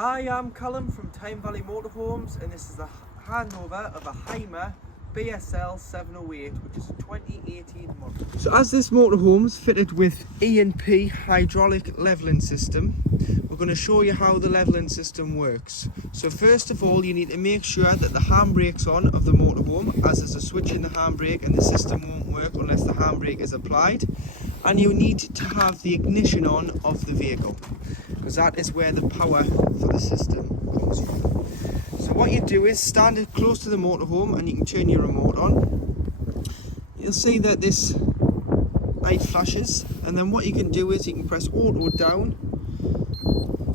Hi, I'm Callum from Tyne Valley Motorhomes, and this is the handover of a Hymer BSL 708, which is a 2018 model. So as this motorhome's fitted with E&P hydraulic levelling system, we're going to show you how the levelling system works. So first of all, you need to make sure that the handbrake's on of the motorhome, as there's a switch in the handbrake and the system won't work unless the handbrake is applied. And you need to have the ignition on of the vehicle, because that is where the power for the system comes from. So what you do is stand close to the motorhome and you can turn your remote on. You'll see that this light flashes, and then what you can do is you can press auto down,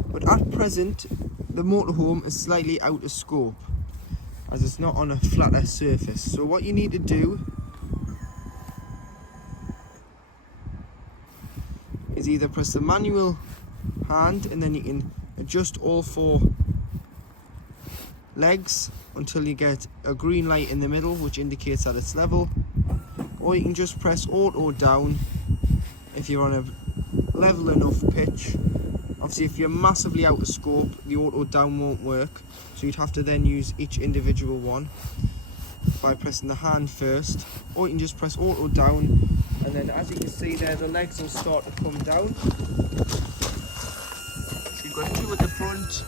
but at present the motorhome is slightly out of scope as it's not on a flatter surface. So what you need to do is either press the manual hand and then you can adjust all four legs until you get a green light in the middle which indicates that it's level, or you can just press auto down if you're on a level enough pitch. Obviously if you're massively out of scope, the auto down won't work, so you'd have to then use each individual one by pressing the hand first, or you can just press auto down, and then as you can see there, the legs will start to come down. So you've got two at the front,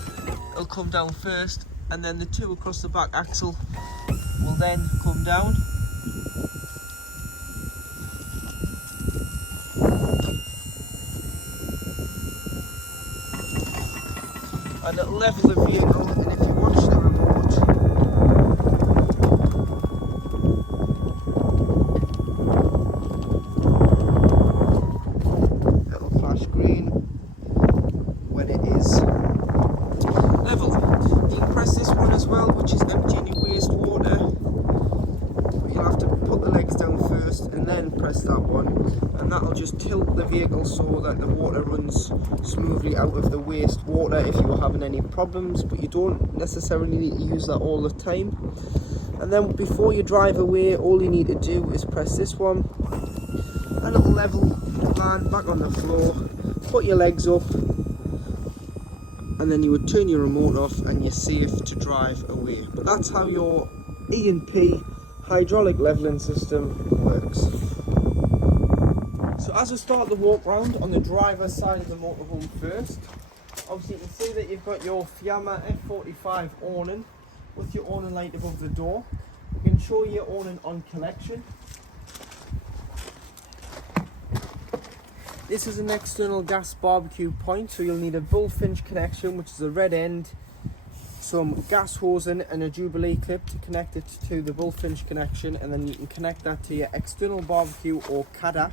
it'll come down first, and then the two across the back axle will then come down. And it'll level the vehicle, and if you watch the remote, it'll flash green when it is level. You can press this one as well, which is emptying your wastewater. You'll have to put the legs down first and then press that one, and that'll just tilt the vehicle so that the water runs smoothly out of the wastewater if you were having any problems, but you don't necessarily need to use that all the time. And then before you drive away, all you need to do is press this one and it'll level land back on the floor, put your legs up, and then you would turn your remote off and you're safe to drive away. But that's how your E&P hydraulic levelling system works. So as we start the walk round on the driver's side of the motorhome first, obviously you can see that you've got your Fiamma F45 awning with your awning light above the door. You can show your awning on collection. This is an external gas barbecue point, so you'll need a bullfinch connection, which is a red end, some gas hosing and a Jubilee clip to connect it to the bullfinch connection, and then you can connect that to your external barbecue or Cadac,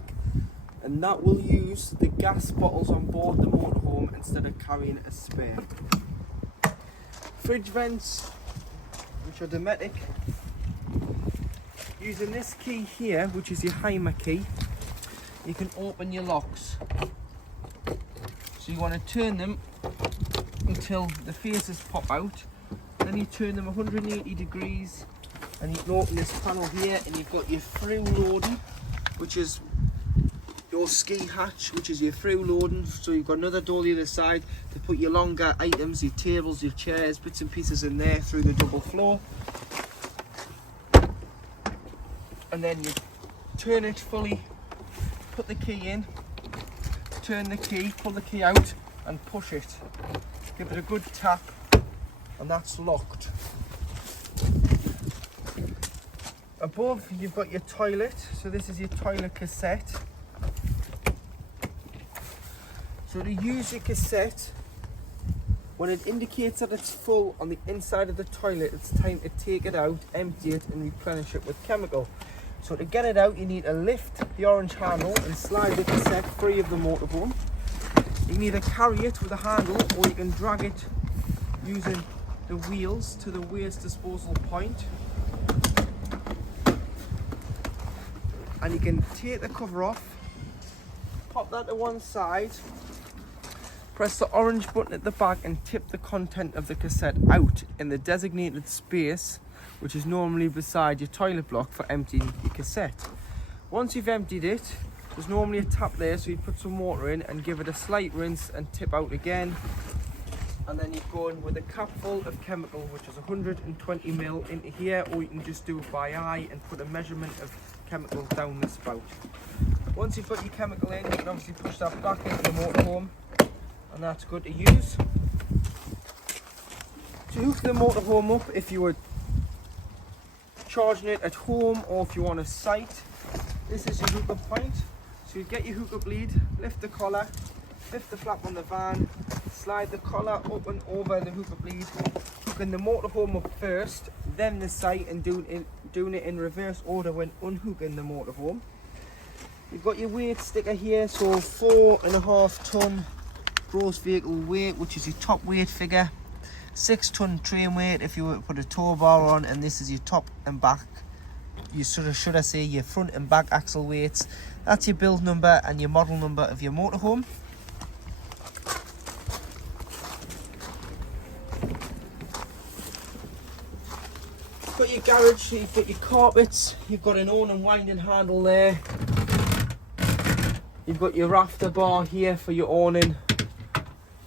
and that will use the gas bottles on board the motorhome instead of carrying a spare. Fridge vents, which are Dometic. Using this key here, which is your Hymer key, you can open your locks. So you want to turn them until the faces pop out, then you turn them 180 degrees and you can open this panel here, and you've got your through loading, which is your ski hatch, which is your through loading. So you've got another door the other side to put your longer items, your tables, your chairs, bits and pieces in there through the double floor. And then you turn it fully, put the key in, turn the key, pull the key out and push it. Give it a good tap and that's locked. Above you've got your toilet, so this is your toilet cassette. So to use your cassette, when it indicates that it's full on the inside of the toilet, it's time to take it out, empty it and replenish it with chemical. So to get it out, you need to lift the orange handle and slide the cassette free of the motorhome. You can either carry it with a handle, or you can drag it using the wheels to the waste disposal point. And you can take the cover off, pop that to one side, press the orange button at the back and tip the content of the cassette out in the designated space, which is normally beside your toilet block for emptying your cassette. Once you've emptied it, there's normally a tap there, so you put some water in and give it a slight rinse and tip out again. And then you go in with a cap full of chemical, which is 120 ml into here, or you can just do it by eye and put a measurement of chemical down the spout. Once you've got your chemical in, you can obviously push that back into the motorhome, and that's good to use. To hook the motorhome up, if you were charging it at home or if you want a site, this is your hookup point. So you get your hookup lead, lift the collar, lift the flap on the van, slide the collar up and over the hookup lead, hooking the motorhome up first, then the site, and doing it in reverse order when unhooking the motorhome. You've got your weight sticker here, so 4.5 ton gross vehicle weight, which is your top weight figure, 6 ton train weight if you were to put a tow bar on, and this is your top and back, you should I say your front and back axle weights. That's your build number and your model number of your motorhome. You've got your garage, you've got your carpets, you've got an on and winding handle there. You've got your rafter bar here for your awning.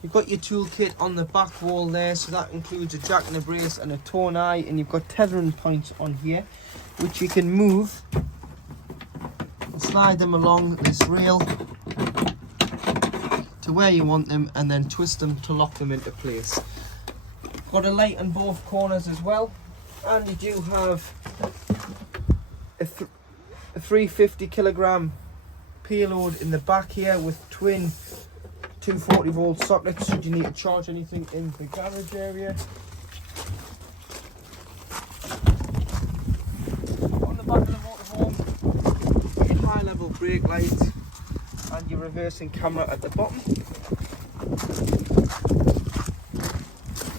You've got your toolkit on the back wall there, so that includes a jack and a brace and a torn eye, and you've got tethering points on here, which you can move and slide them along this rail to where you want them, and then twist them to lock them into place. Got a light on both corners as well, and you do have a 350 kilogram payload in the back here with twin 240 volt sockets should you need to charge anything in the garage area. On the back of the motorhome, your high level brake light and your reversing camera at the bottom.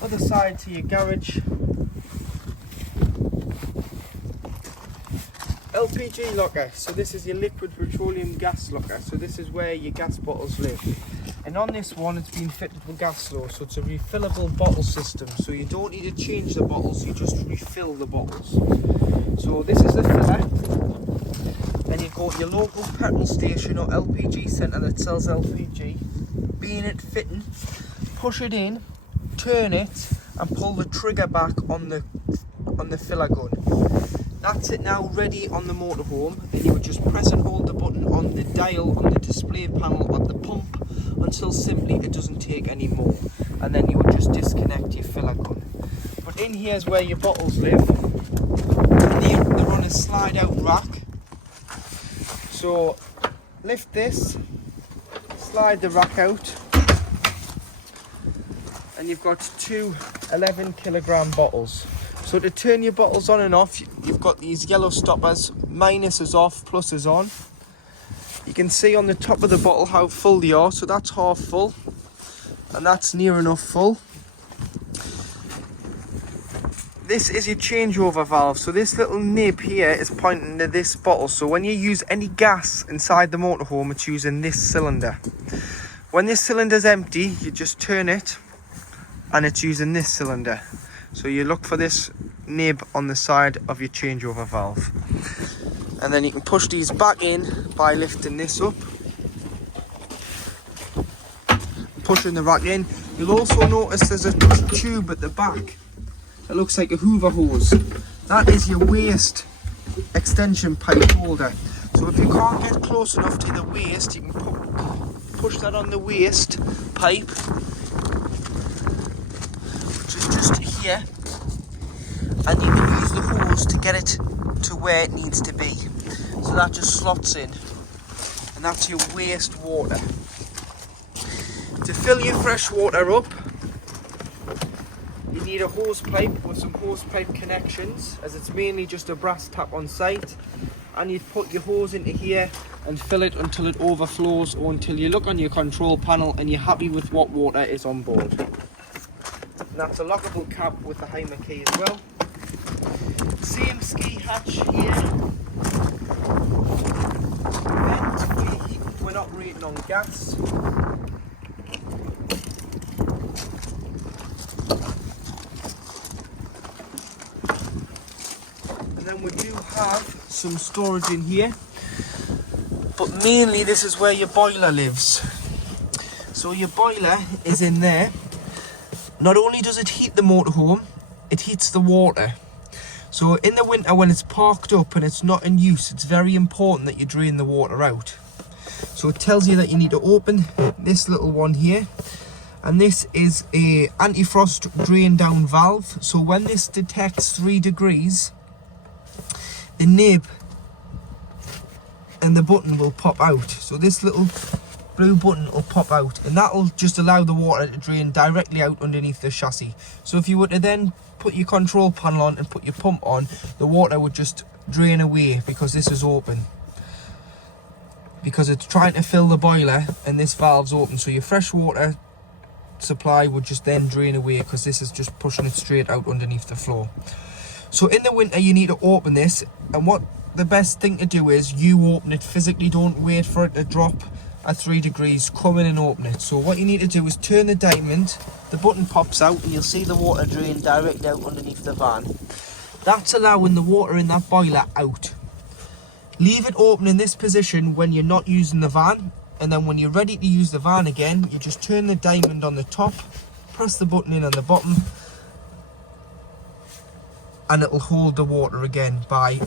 Other side to your garage, LPG locker. So this is your liquid petroleum gas locker. So this is where your gas bottles live. And on this one, it's been fitted with gas flow, so it's a refillable bottle system. So you don't need to change the bottles, you just refill the bottles. So this is the filler. Then you've got your local petrol station or LPG centre that sells LPG. Being it fitting, push it in, turn it, and pull the trigger back on the filler gun. That's it now ready on the motorhome, and you would just press and hold the button on the dial on the display panel at the pump until simply it doesn't take any more, and then you would just disconnect your filler gun. But in here is where your bottles live. They're on a slide out rack. So lift this, slide the rack out, and you've got two 11 kilogram bottles. So to turn your bottles on and off, you've got these yellow stoppers. Minus is off, plus is on. You can see on the top of the bottle how full they are. So that's half full, and that's near enough full. This is your changeover valve. So this little nib here is pointing to this bottle. So when you use any gas inside the motorhome, it's using this cylinder. When this cylinder's empty, you just turn it, and it's using this cylinder. So you look for this nib on the side of your changeover valve. And then you can push these back in by lifting this up. Pushing the rack in. You'll also notice there's a tube at the back. It looks like a Hoover hose. That is your waste extension pipe holder. So if you can't get close enough to the waste, you can push that on the waste pipe, which is just here, and you can use the hose to get it to where it needs to be. So that just slots in, and that's your waste water. To fill your fresh water up, you need a hose pipe with some hose pipe connections, as it's mainly just a brass tap on site, and you'd put your hose into here and fill it until it overflows, or until you look on your control panel and you're happy with what water is on board. And that's a lockable cap with the Hymer key as well. Same ski hatch here. Vent for your heat when operating on gas. And then we do have some storage in here, but mainly this is where your boiler lives. So your boiler is in there, Not only does it heat the motorhome, it heats the water. So in the winter when it's parked up and it's not in use, it's very important that you drain the water out. So it tells you that you need to open this little one here. And this is a anti-frost drain down valve. So when this detects 3 degrees, the nib and the button will pop out. So this little blue button will pop out, and that will just allow the water to drain directly out underneath the chassis. So if you were to then put your control panel on and put your pump on, the water would just drain away because this is open. Because it's trying to fill the boiler and this valve's open, so your fresh water supply would just then drain away because this is just pushing it straight out underneath the floor. So in the winter you need to open this, and what the best thing to do is you open it physically. Don't wait for it to drop at 3 degrees, come in and open it. So what you need to do is turn the diamond, the button pops out and you'll see the water drain directly out underneath the van. That's allowing the water in that boiler out. Leave it open in this position when you're not using the van, and then when you're ready to use the van again, you just turn the diamond on the top, press the button in on the bottom, and it'll hold the water again by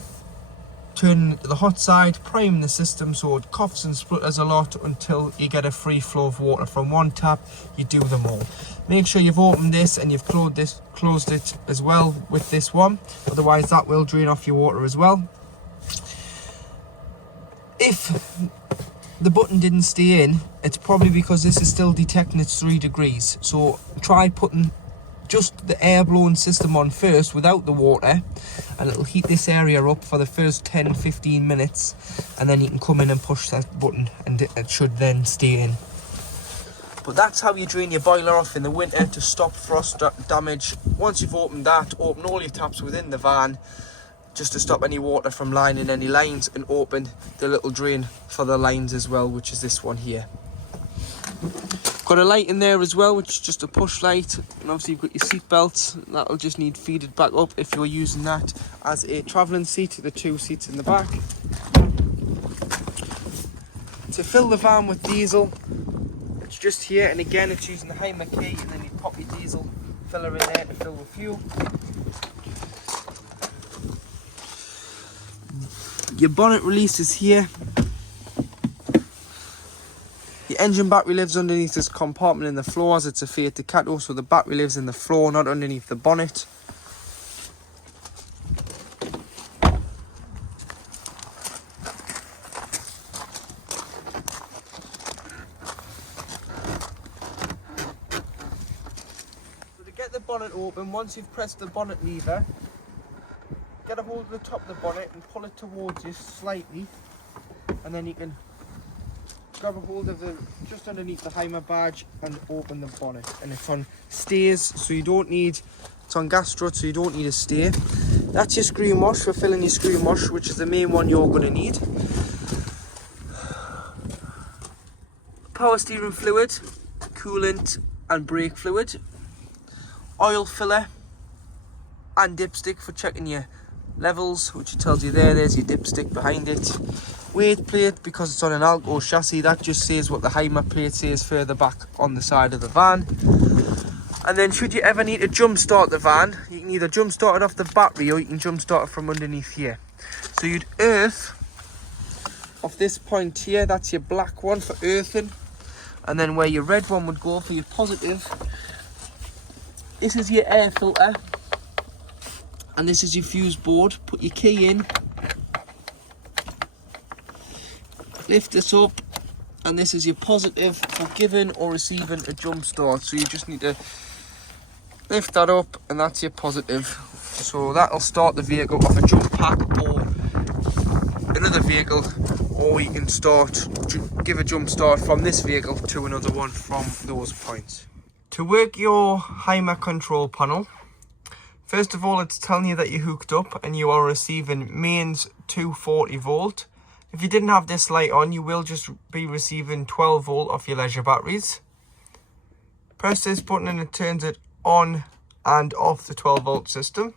turning it to the hot side, priming the system so it coughs and splutters a lot until you get a free flow of water from one tap. You do them all. Make sure you've opened this and you've closed it as well with this one, otherwise that will drain off your water as well. If the button didn't stay in, it's probably because this is still detecting it's 3 degrees. So try putting just the air blowing system on first without the water, and it'll heat this area up for the first 10-15 minutes, and then you can come in and push that button and it should then stay in. But that's how you drain your boiler off in the winter to stop frost damage. Once you've opened that, open all your taps within the van just to stop any water from lining any lines, and open the little drain for the lines as well, which is this one here. Got a light in there as well, which is just a push light, and obviously you've got your seat belts. That'll just need feeded back up if you're using that as a travelling seat, the 2 seats in the back. To fill the van with diesel, it's just here, and again it's using the Hymer key, and then you pop your diesel filler in there to fill with fuel. Your bonnet release is here. The engine battery lives underneath this compartment in the floor, as it's a Fiat Ducato, so the battery lives in the floor, not underneath the bonnet. So to get the bonnet open, once you've pressed the bonnet lever, get a hold of the top of the bonnet and pull it towards you slightly, and then you can grab a hold of the just underneath the Hymer badge and open the bonnet. And it's on stays, so you don't need, it's on gas strut, so you don't need a stay. That's your screen wash for filling your screen wash, which is the main one you're going to need. Power steering fluid, coolant and brake fluid, oil filler and dipstick for checking your levels, which tells you there's your dipstick behind it. Weight plate, because it's on an Alco chassis, that just says what the Hymer plate says further back on the side of the van. And then should you ever need to jump start the van, you can either jump start it off the battery or you can jump start it from underneath here. So you'd earth off this point here, that's your black one for earthing, and then where your red one would go for your positive, this is your air filter, and this is your fuse board. Put your key in, lift this up, and this is your positive for giving or receiving a jump start. So you just need to lift that up, and that's your positive. So that'll start the vehicle off a jump pack or another vehicle, or you can give a jump start from this vehicle to another one from those points. To work your Hymer control panel, first of all, it's telling you that you're hooked up and you are receiving mains 240 volt. If you didn't have this light on, you will just be receiving 12 volt off your leisure batteries. Press this button and it turns it on and off the 12 volt system.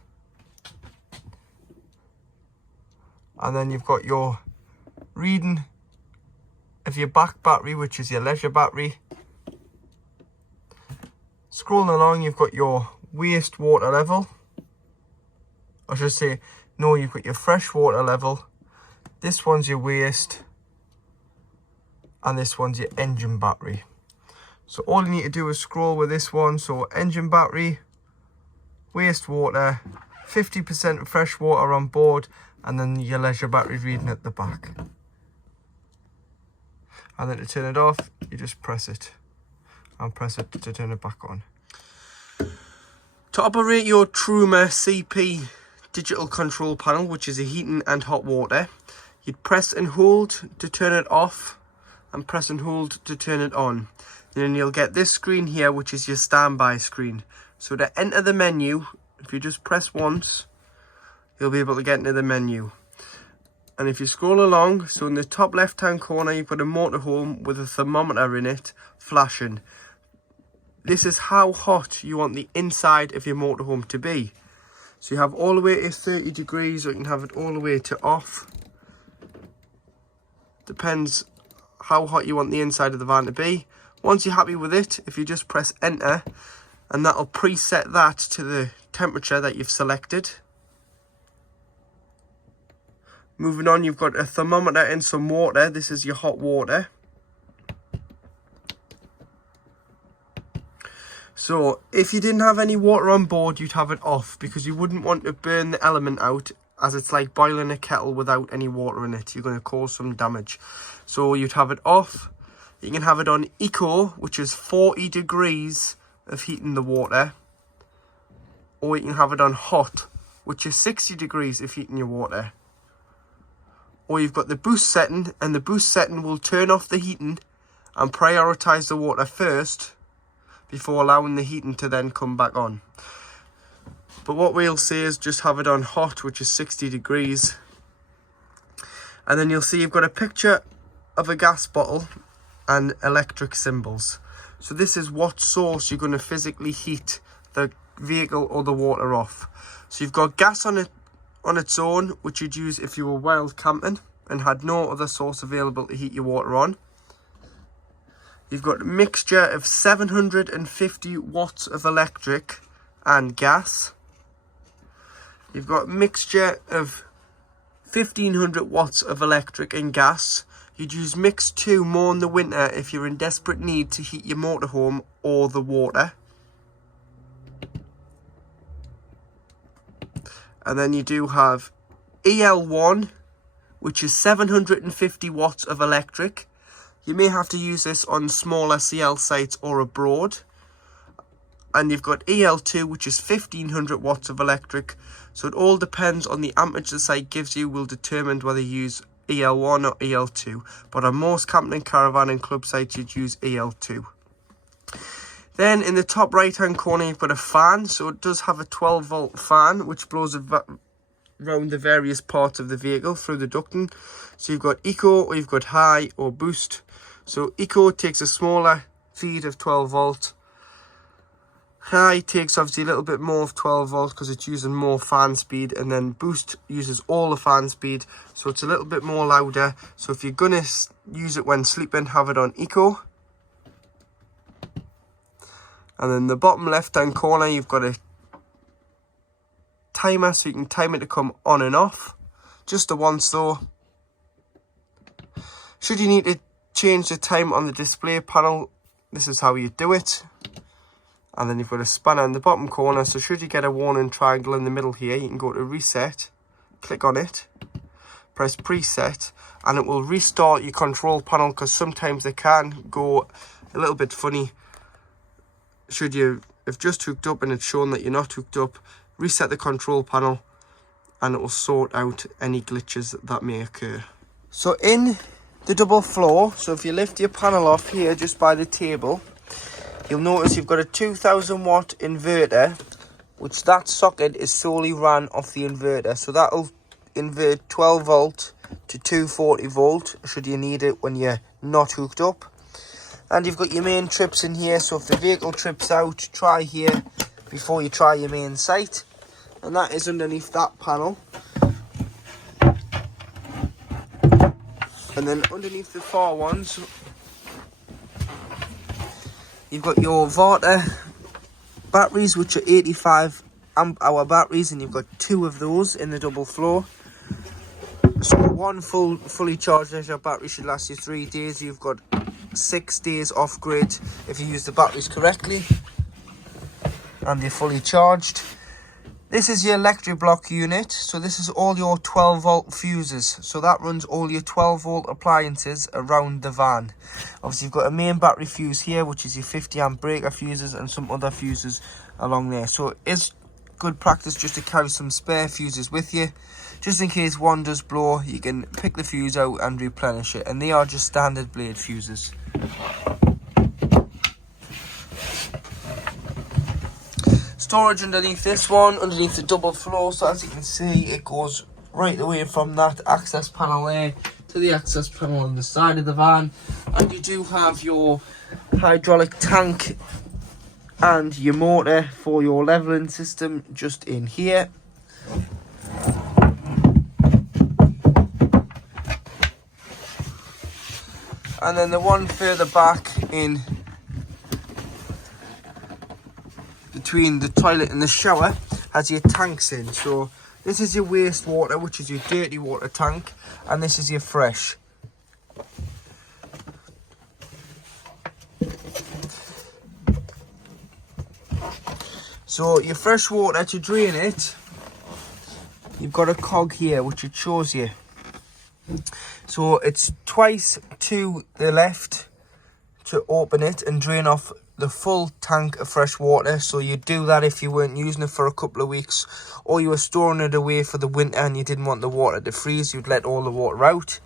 And then you've got your reading of your back battery, which is your leisure battery. Scrolling along, you've got your wastewater level. I should say, no, you've got your freshwater level. This one's your waste. And this one's your engine battery. So all you need to do is scroll with this one. So engine battery, wastewater, 50% fresh water on board, and then your leisure battery reading at the back. And then to turn it off, you just press it and press it to turn it back on. To operate your Truma CP digital control panel, which is a heating and hot water, you'd press and hold to turn it off and press and hold to turn it on. Then you'll get this screen here, which is your standby screen. So to enter the menu, if you just press once, you'll be able to get into the menu. And if you scroll along, so in the top left hand corner, you've got a motorhome with a thermometer in it flashing. This is how hot you want the inside of your motorhome to be. So you have all the way to 30 degrees, or you can have it all the way to off. Depends how hot you want the inside of the van to be. Once you're happy with it, if you just press enter, and that'll preset that to the temperature that you've selected. Moving on, you've got a thermometer and some water. This is your hot water. So if you didn't have any water on board, you'd have it off, because you wouldn't want to burn the element out, as it's like boiling a kettle without any water in it. You're going to cause some damage. So you'd have it off. You can have it on eco, which is 40 degrees of heating the water. Or you can have it on hot, which is 60 degrees of heating your water. Or you've got the boost setting, and the boost setting will turn off the heating and prioritise the water first before allowing the heating to then come back on. But what we'll say is just have it on hot, which is 60 degrees. And then you'll see you've got a picture of a gas bottle and electric symbols. So this is what source you're going to physically heat the vehicle or the water off. So you've got gas on it on its own, which you'd use if you were wild camping and had no other source available to heat your water on. You've got a mixture of 750 watts of electric and gas. You've got a mixture of 1500 watts of electric and gas. You'd use mix 2 more in the winter if you're in desperate need to heat your motorhome or the water. And then you do have EL1, which is 750 watts of electric. You may have to use this on smaller CL sites or abroad. And you've got EL2, which is 1500 watts of electric. So it all depends on the amperage the site gives you, will determine whether you use EL1 or EL2, but on most camping, caravan and club sites you'd use EL2. Then in the top right hand corner you've got a fan. So it does have a 12 volt fan which blows around the various parts of the vehicle through the ducting. So you've got eco, or you've got high or boost. So eco takes a smaller feed of 12 volt. High takes obviously a little bit more of 12 volts because it's using more fan speed, and then boost uses all the fan speed, so it's a little bit more louder. So if you're gonna use it when sleeping, have it on eco. And then the bottom left hand corner you've got a timer, so you can time it to come on and off, just the once though. Should you need to change the time on the display panel, this is how you do it. And then you've got a spanner in the bottom corner, so should you get a warning triangle in the middle here, you can go to reset, click on it, press preset, and it will restart your control panel, because sometimes they can go a little bit funny. Should you have just hooked up and it's shown that you're not hooked up, reset the control panel and it will sort out any glitches that may occur. So in the double floor, so if you lift your panel off here just by the table, you'll notice you've got a 2000 watt inverter, which that socket is solely ran off the inverter. So that'll invert 12 volt to 240 volt should you need it when you're not hooked up. And you've got your main trips in here, so if the vehicle trips out, try here before you try your main site. And that is underneath that panel. And then underneath the far ones, you've got your Varta batteries, which are 85 amp hour batteries, and you've got 2 of those in the double floor. So one fully charged leisure battery should last you 3 days. You've got 6 days off grid if you use the batteries correctly and they're fully charged. This is your electric block unit. So this is all your 12 volt fuses. So that runs all your 12 volt appliances around the van. Obviously you've got a main battery fuse here, which is your 50 amp breaker fuses and some other fuses along there. So it is good practice just to carry some spare fuses with you. Just in case one does blow, you can pick the fuse out and replenish it. And they are just standard blade fuses. Storage underneath this one, underneath the double floor. So as you can see, it goes right away from that access panel there to the access panel on the side of the van. And you do have your hydraulic tank and your motor for your leveling system just in here. And then the one further back in between the toilet and the shower has your tanks in. So this is your wastewater, which is your dirty water tank, and this is your fresh. So your fresh water, to drain it, you've got a cog here which it shows you. So it's twice to the left to open it and drain off the full tank of fresh water. So you do that if you weren't using it for a couple of weeks, or you were storing it away for the winter and you didn't want the water to freeze, you'd let all the water out.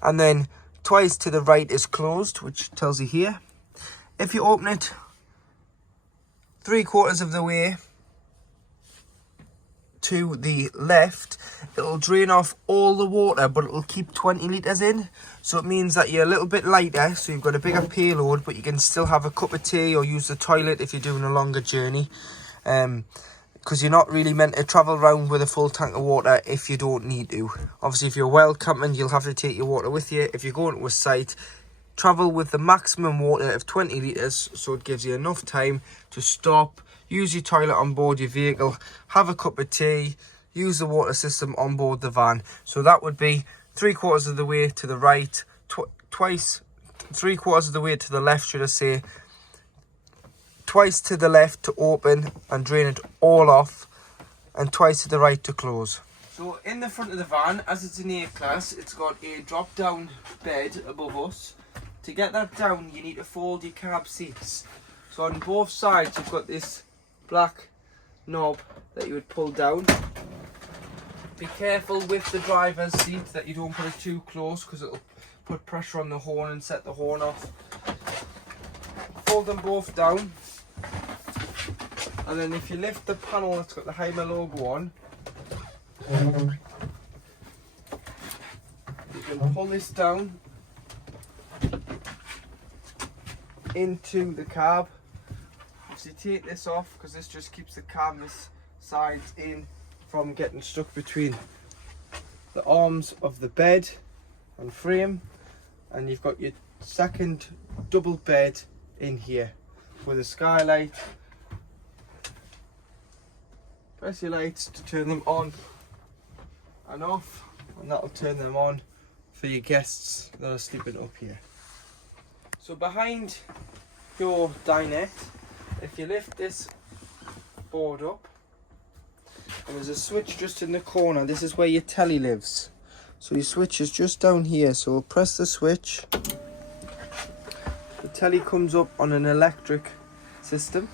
And then twice to the right is closed, which tells you here. If you open it 3/4 of the way to the left, it'll drain off all the water, but it'll keep 20 litres in. So it means that you're a little bit lighter, so you've got a bigger payload, but you can still have a cup of tea or use the toilet if you're doing a longer journey. Because you're not really meant to travel around with a full tank of water if you don't need to. Obviously, if you're wild camping, you'll have to take your water with you. If you're going to a site, travel with the maximum water of 20 litres, so it gives you enough time to stop, use your toilet on board your vehicle, have a cup of tea, use the water system on board the van. So that would be 3/4 of the way to the right, twice, 3/4 of the way to the left, should I say, twice to the left to open and drain it all off, and twice to the right to close. So in the front of the van, as it's an A-class, it's got a drop-down bed above us. To get that down, you need to fold your cab seats. So on both sides, you've got this black knob that you would pull down. Be careful with the driver's seat that you don't put it too close, because it'll put pressure on the horn and set the horn off. Fold them both down, and then if you lift the panel that's got the Hymer logo on, you can pull this down into the cab. Obviously take this off, because this just keeps the cabin's sides in from getting stuck between the arms of the bed and frame. And you've got your second double bed in here with a skylight. Press your lights to turn them on and off, and that'll turn them on for your guests that are sleeping up here. So behind your dinette, if you lift this board up, and there's a switch just in the corner, this is where your telly lives. So your switch is just down here, so we'll press the switch. The telly comes up on an electric system.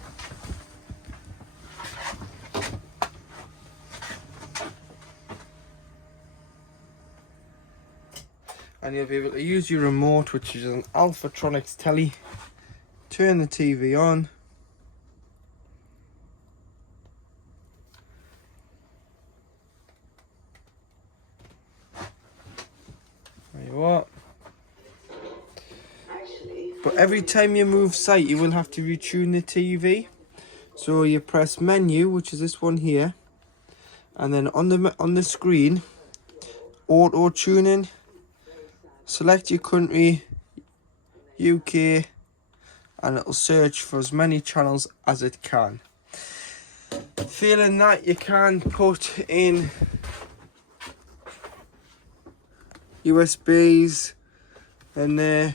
And you'll be able to use your remote, which is an Alphatronics telly. Turn the TV on. There you are. But every time you move site, you will have to retune the TV. So you press menu, which is this one here, and then on the screen, auto tuning. Select your country, UK, and it'll search for as many channels as it can. Failing that, you can put in USBs in there.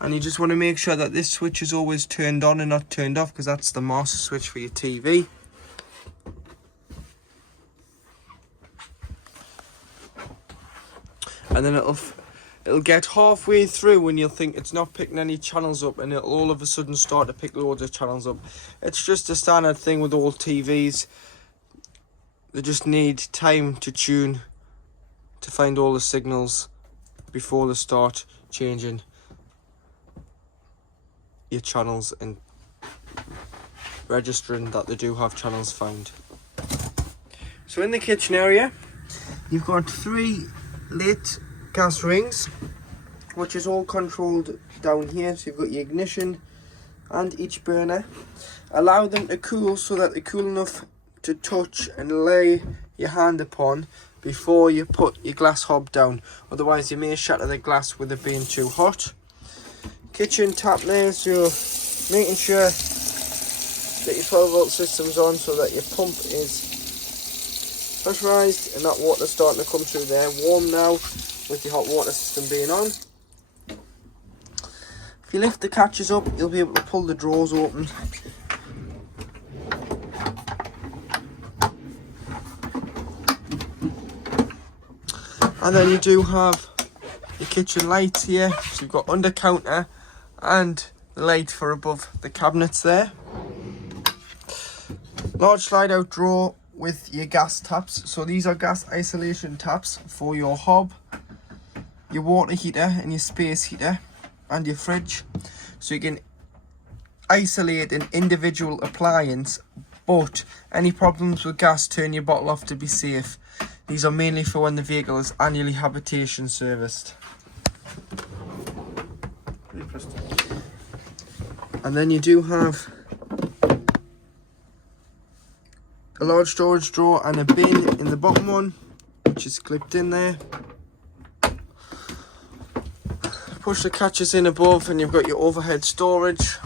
And you just want to make sure that this switch is always turned on and not turned off, because that's the master switch for your TV. And then it'll get halfway through and you'll think it's not picking any channels up, and it'll all of a sudden start to pick loads of channels up. It's just a standard thing with all TVs. They just need time to tune, to find all the signals before they start changing your channels and registering that they do have channels found. So in the kitchen area, you've got 3 lit gas rings, which is all controlled down here. So you've got your ignition and each burner. Allow them to cool so that they're cool enough to touch and lay your hand upon before you put your glass hob down. Otherwise you may shatter the glass with it being too hot. Kitchen tap there, so making sure that your 12 volt system's on so that your pump is pressurised and that water's starting to come through there. Warm now with your hot water system being on. If you lift the catches up, you'll be able to pull the drawers open. And then you do have your kitchen lights here. So you've got under counter and the light for above the cabinets there. Large slide out drawer with your gas taps. So these are gas isolation taps for your hob, your water heater and your space heater and your fridge. So you can isolate an individual appliance, but any problems with gas, turn your bottle off to be safe. These are mainly for when the vehicle is annually habitation serviced. And then you do have a large storage drawer and a bin in the bottom one, which is clipped in there. Push the catches in above and you've got your overhead storage.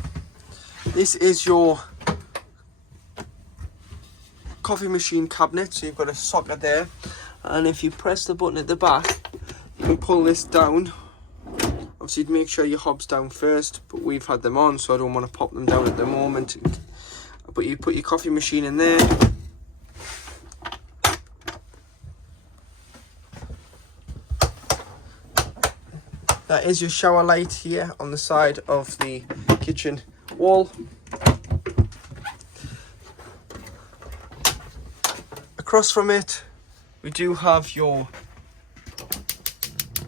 This is your coffee machine cabinet, so you've got a socket there, and if you press the button at the back you can pull this down. Obviously you'd make sure your hob's down first, but we've had them on so I don't want to pop them down at the moment. But you put your coffee machine in there. That is your shower light here on the side of the kitchen wall. Across from it, we do have your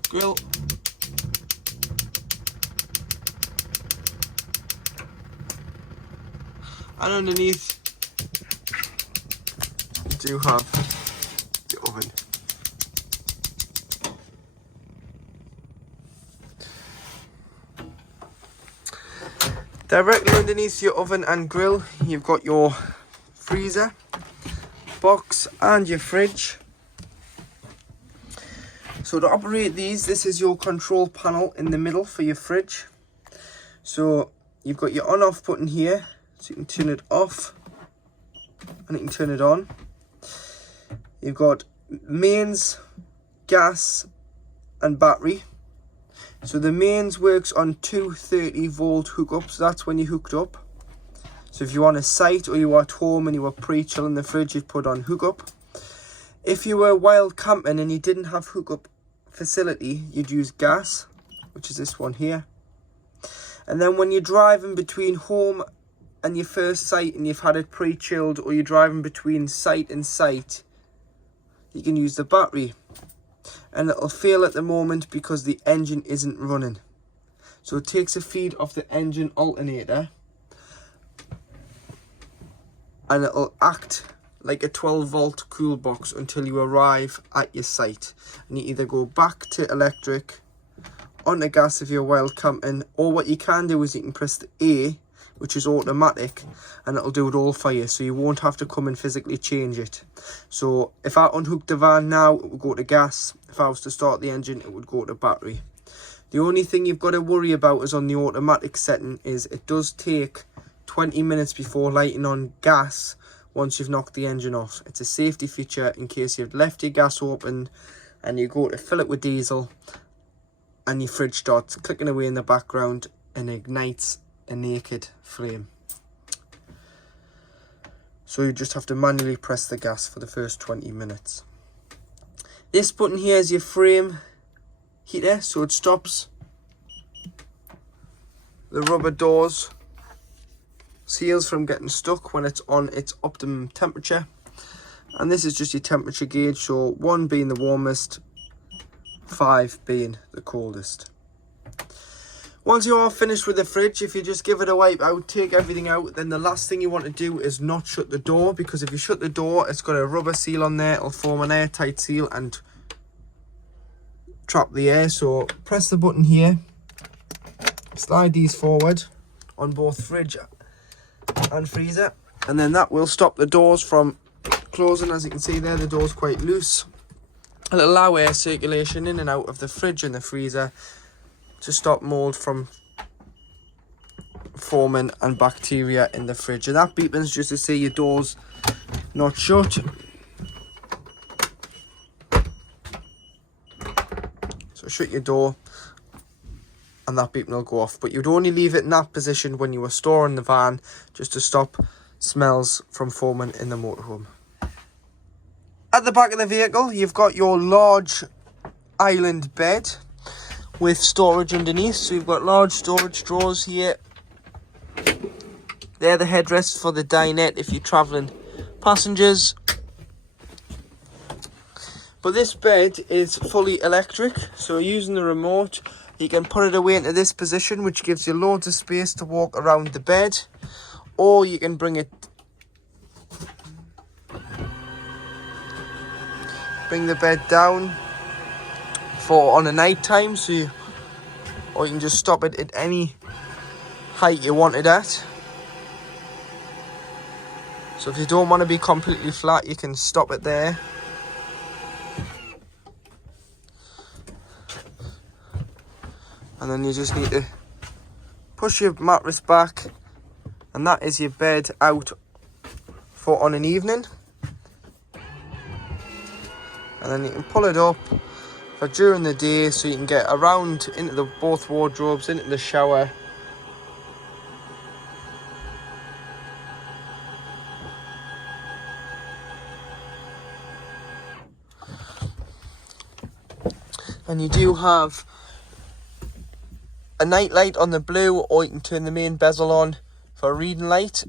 grill. And underneath, you do have the oven. Directly underneath your oven and grill, you've got your freezer box and your fridge. So to operate these, this is your control panel in the middle for your fridge. So you've got your on off button here, so you can turn it off and you can turn it on. You've got mains, gas and battery. So the mains works on 230 volt hookups. That's when you're hooked up. So if you're on a site or you were at home and you were pre-chilling the fridge, you'd put on hookup. If you were wild camping and you didn't have hookup facility, you'd use gas, which is this one here. And then when you're driving between home and your first site and you've had it pre-chilled, or you're driving between site and site, you can use the battery. And it'll fail at the moment because the engine isn't running. So it takes a feed off the engine alternator and it'll act like a 12 volt cool box until you arrive at your site. And you either go back to electric, onto gas if you're wild camping, or what you can do is you can press the A, which is automatic, and it'll do it all for you, so you won't have to come and physically change it. So if I unhook the van now, it would go to gas. If I was to start the engine, it would go to battery. The only thing you've got to worry about is on the automatic setting is it does take 20 minutes before lighting on gas once you've knocked the engine off. It's a safety feature in case you've left your gas open and you go to fill it with diesel and your fridge starts clicking away in the background and ignites a naked flame. So you just have to manually press the gas for the first 20 minutes. This button here is your frame heater, so it stops the rubber doors seals from getting stuck when it's on its optimum temperature. And this is just your temperature gauge, so 1 being the warmest, 5 being the coldest. Once you are finished with the fridge, if you just give it a wipe out, take everything out, then the last thing you want to do is not shut the door, because if you shut the door, it's got a rubber seal on there. It'll form an airtight seal and trap the air. So press the button here, slide these forward on both fridge and freezer, and then that will stop the doors from closing. As you can see there, the door's quite loose. It'll allow air circulation in and out of the fridge and the freezer to stop mold from forming and bacteria in the fridge. And that beeping's just to say your door's not shut. So shut your door and that beeping will go off. But you'd only leave it in that position when you were storing the van, just to stop smells from forming in the motorhome. At the back of the vehicle, you've got your large island bed with storage underneath. So you've got large storage drawers here. They're the headrests for the dinette if you're travelling passengers. But this bed is fully electric, so using the remote, you can put it away into this position, which gives you loads of space to walk around the bed. Or you can bring the bed down for on a night time, or you can just stop it at any height you want it at. So if you don't want to be completely flat, you can stop it there. And then you just need to push your mattress back, and that is your bed out for on an evening. And then you can pull it up for during the day, so you can get around into both wardrobes, into the shower. And you do have a night light on the blue, or you can turn the main bezel on for a reading light.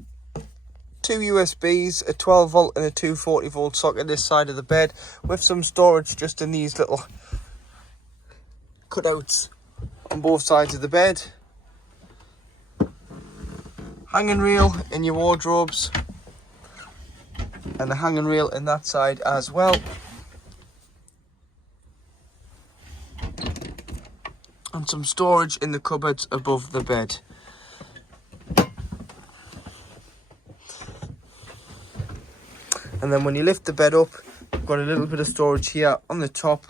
2 USBs, a 12 volt and a 240 volt socket this side of the bed, with some storage just in these little cutouts on both sides of the bed. Hanging rail in your wardrobes, and a hanging rail in that side as well. And some storage in the cupboards above the bed. And then when you lift the bed up, you've got a little bit of storage here on the top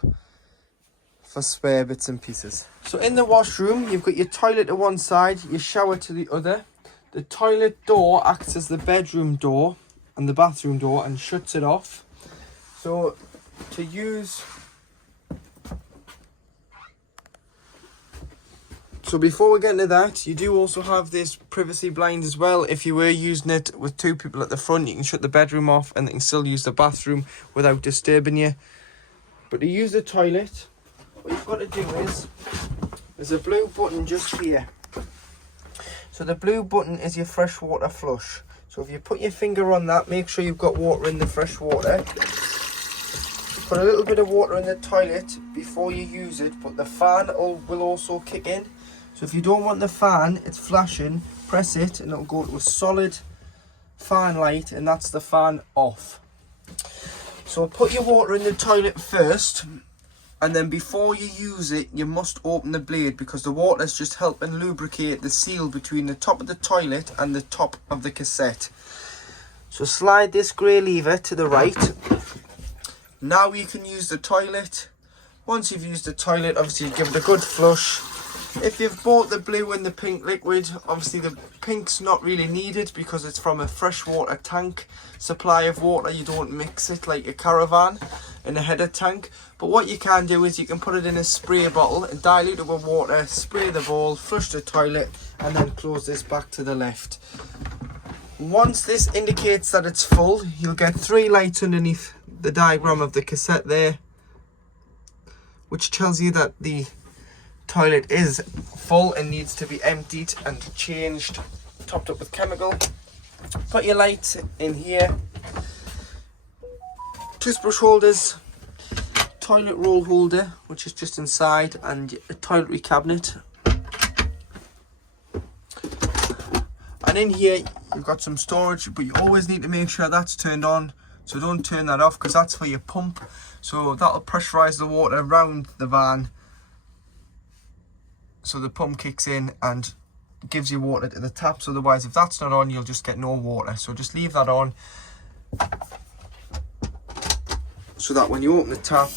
for spare bits and pieces. So in the washroom, you've got your toilet to one side, your shower to the other. The toilet door acts as the bedroom door and the bathroom door and shuts it off. So to use... So before we get into that, you do also have this privacy blind as well. If you were using it with 2 people at the front, you can shut the bedroom off and they can still use the bathroom without disturbing you. But to use the toilet, what you've got to do is, there's a blue button just here. So the blue button is your freshwater flush. So if you put your finger on that, make sure you've got water in the fresh water. Put a little bit of water in the toilet before you use it, but the fan will also kick in. So if you don't want the fan, it's flashing, press it and it'll go to a solid fan light, and that's the fan off. So put your water in the toilet first, and then before you use it, you must open the blade, because the water is just helping lubricate the seal between the top of the toilet and the top of the cassette. So slide this grey lever to the right. Now you can use the toilet. Once you've used the toilet, obviously you give it a good flush. If you've bought the blue and the pink liquid, obviously the pink's not really needed because it's from a freshwater tank supply of water. You don't mix it like a caravan in a header tank. But what you can do is you can put it in a spray bottle and dilute it with water, spray the bowl, flush the toilet, and then close this back to the left. Once this indicates that it's full, you'll get 3 lights underneath the diagram of the cassette there, which tells you that the toilet is full and needs to be emptied and changed, topped up with chemical. Put your lights in here, toothbrush holders, toilet roll holder, which is just inside, and a toiletry cabinet. And in here you've got some storage, but you always need to make sure that's turned on, so don't turn that off because that's for your pump. So that'll pressurize the water around the van, so the pump kicks in and gives you water to the taps. Otherwise, if that's not on, you'll just get no water. So just leave that on, so that when you open the tap,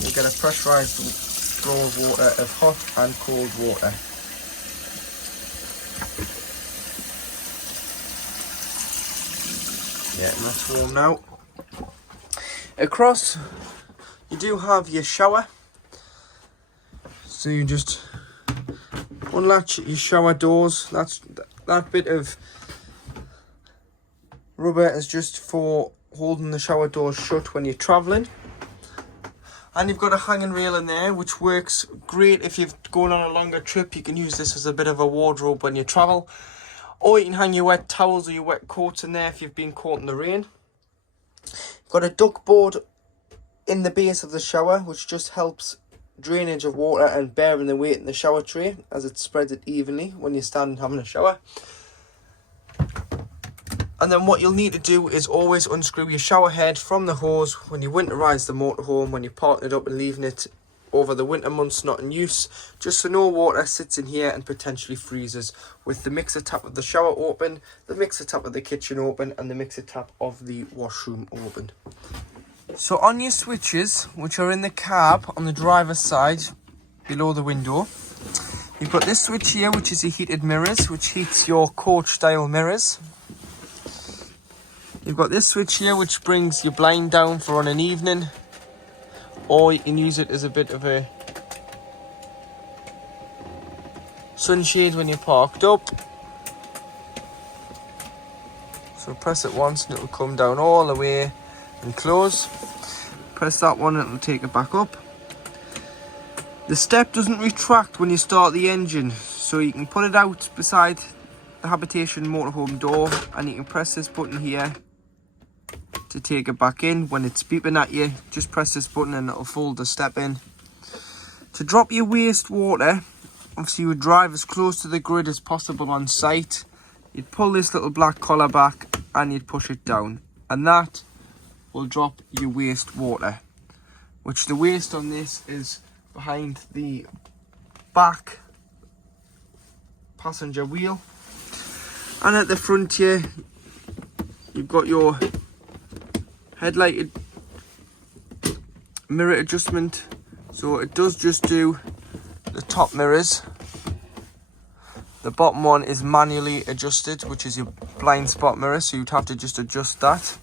you get a pressurized flow of water, of hot and cold water. Yeah, and that's warm now. Across, you do have your shower. So you just unlatch your shower doors. That bit of rubber is just for holding the shower doors shut when you're travelling. And you've got a hanging rail in there, which works great if you're going on a longer trip. You can use this as a bit of a wardrobe when you travel. Or you can hang your wet towels or your wet coats in there if you've been caught in the rain. You've got a duck board in the base of the shower, which just helps drainage of water and bearing the weight in the shower tray as it spreads it evenly when you're standing having a shower. And then what you'll need to do is always unscrew your shower head from the hose when you winterize the motorhome, when you're parking it up and leaving it over the winter months not in use, just so no water sits in here and potentially freezes, with the mixer tap of the shower open, the mixer tap of the kitchen open, and the mixer tap of the washroom open. So on your switches, which are in the cab on the driver's side below the window, you've got this switch here, which is your heated mirrors, which heats your coach style mirrors. You've got this switch here, which brings your blind down for on an evening, or you can use it as a bit of a sunshade when you're parked up. So press it once and it will come down all the way and close. Press that one and it will take it back up. The step doesn't retract when you start the engine, so you can put it out beside the habitation motorhome door and you can press this button here to take it back in. When it's beeping at you, just press this button and it'll fold the step in. To drop your wastewater, obviously you would drive as close to the grid as possible on site. You'd pull this little black collar back and you'd push it down, and that will drop your wastewater, which the waste on this is behind the back passenger wheel. And at the front here, you've got your headlight mirror adjustment. So it does just do the top mirrors. The bottom one is manually adjusted, which is your blind spot mirror, so you'd have to just adjust that.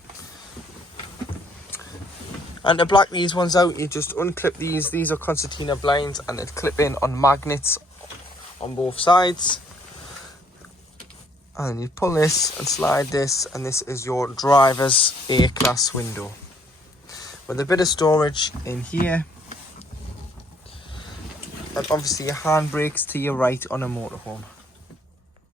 And to black these ones out, you just unclip these. These are concertina blinds and they clip in on magnets on both sides. And you pull this and slide this, and this is your driver's A-class window with a bit of storage in here, and obviously your handbrakes to your right on a motorhome.